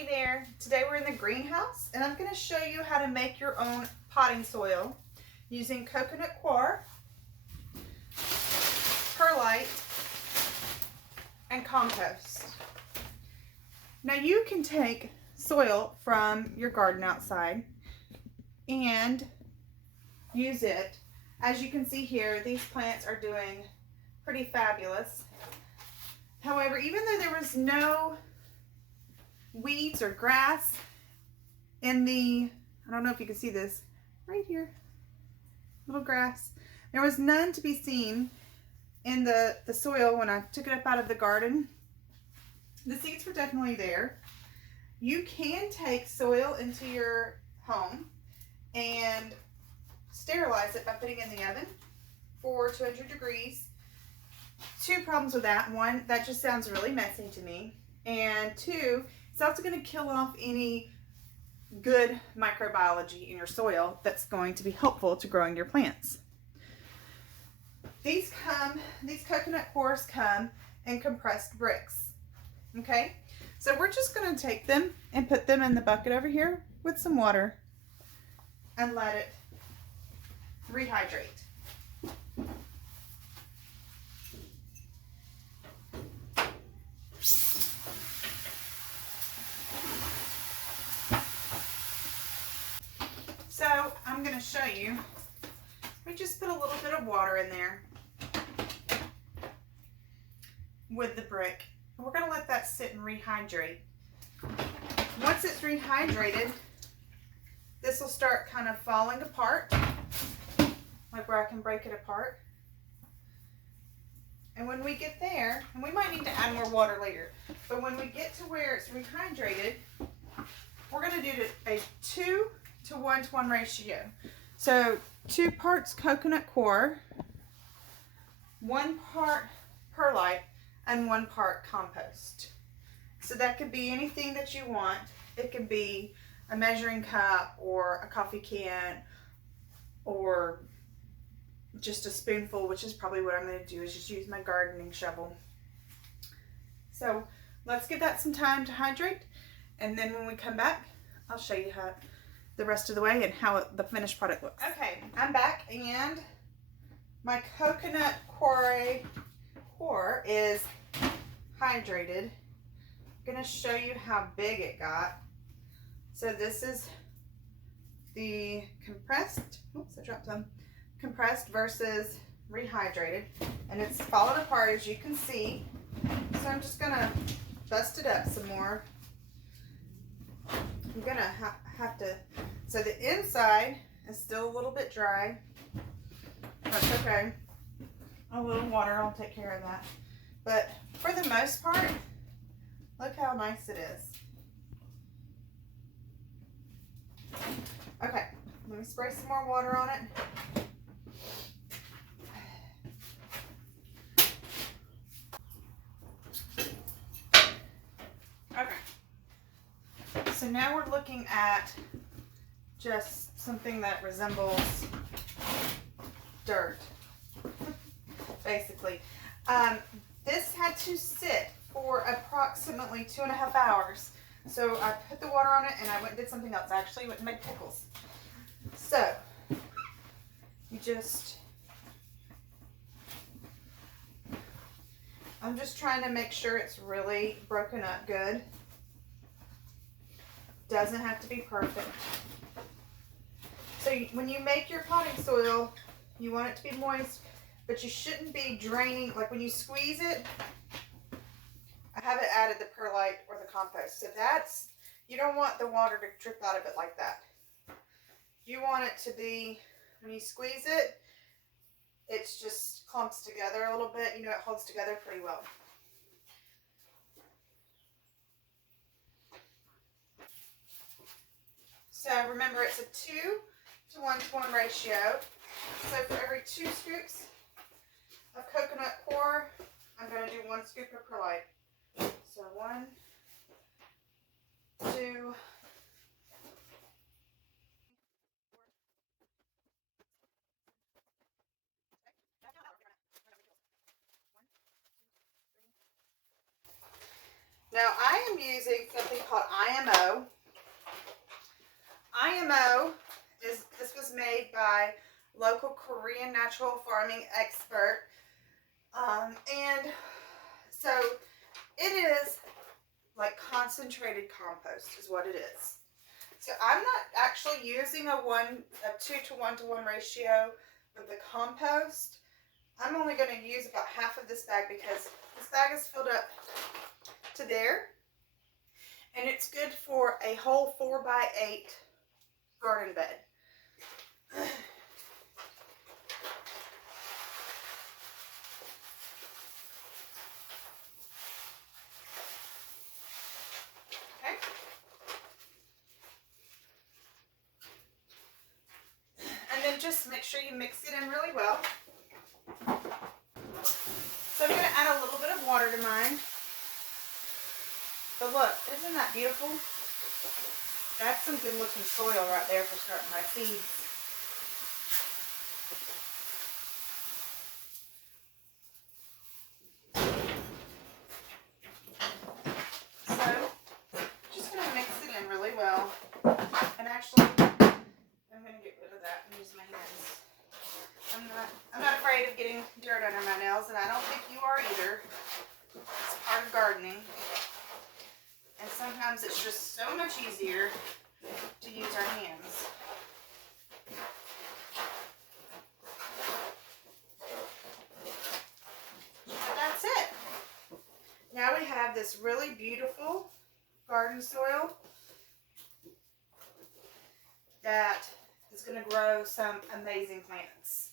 Hey there, today we're in the greenhouse and I'm going to show you how to make your own potting soil using coconut coir, perlite, and compost. Now you can take soil from your garden outside and use it. As you can see here, these plants are doing pretty fabulous. However, even though there was no weeds or grass in the, I don't know if you can see this right here, little grass. There was none to be seen in the soil when I took it up out of the garden. The seeds were definitely there. You can take soil into your home and sterilize it by putting it in the oven for 200 degrees. Two problems with that. One, that just sounds really messy to me. And two, it's also going to kill off any good microbiology in your soil that's going to be helpful to growing your plants. These coconut cores come in compressed bricks. Okay, so we're just going to take them and put them in the bucket over here with some water and let it rehydrate. So I'm going to show you. We just put a little bit of water in there with the brick. And we're going to let that sit and rehydrate. Once it's rehydrated, this will start kind of falling apart, like where I can break it apart. And when we get there, and we might need to add more water later, but when we get to where it's rehydrated, we're going to do a 2 to 1 to 1 ratio. So 2 parts coconut coir, 1 part perlite, and 1 part compost. So that could be anything that you want. It could be a measuring cup or a coffee can or just a spoonful, which is probably what I'm going to do, is just use my gardening shovel. So let's give that some time to hydrate, and then when we come back, I'll show you how the rest of the way and how the finished product looks. Okay, I'm back, and my coconut coir is hydrated. I'm going to show you how big it got. So this is the compressed, oops, I dropped some, compressed versus rehydrated, and it's fallen apart, as you can see. So I'm just going to bust it up some more. I'm going to have to, so the inside is still a little bit dry. That's okay. A little water will take care of that. But for the most part, look how nice it is. Okay, let me spray some more water on it. Okay. So now we're looking at just something that resembles dirt, basically. This had to sit for approximately 2.5 hours. So I put the water on it and I went and did something else. I actually went and made pickles. So you just, I'm just trying to make sure it's really broken up good. Doesn't have to be perfect. So when you make your potting soil, you want it to be moist, but you shouldn't be draining, like when you squeeze it. I haven't added the perlite or the compost. So that's, you don't want the water to drip out of it like that. You want it to be, when you squeeze it, it's just clumps together a little bit. You know, it holds together pretty well. So remember, it's a 2 to 1 to 1 ratio. So for every 2 scoops of coconut coir, I'm going to do 1 scoop of perlite. So 1, 2, Now I am using something called IMO. IMO this was made by local Korean natural farming expert. And so it is like concentrated compost is what it is. So I'm not actually using a 2 to 1 to 1 ratio with the compost. I'm only going to use about half of this bag because this bag is filled up to there. And it's good for a whole 4x8 garden bed. Okay. And then just make sure you mix it in really well. So I'm going to add a little bit of water to mine. But look, isn't that beautiful? That's some good looking soil right there for starting my seeds. So, just going to mix it in really well. And actually, I'm going to get rid of that and use my hands. I'm not afraid of getting dirt under my nails, and I don't think you are either. It's part of gardening. And sometimes it's just so much easier to use our hands. But that's it. Now we have this really beautiful garden soil that is going to grow some amazing plants.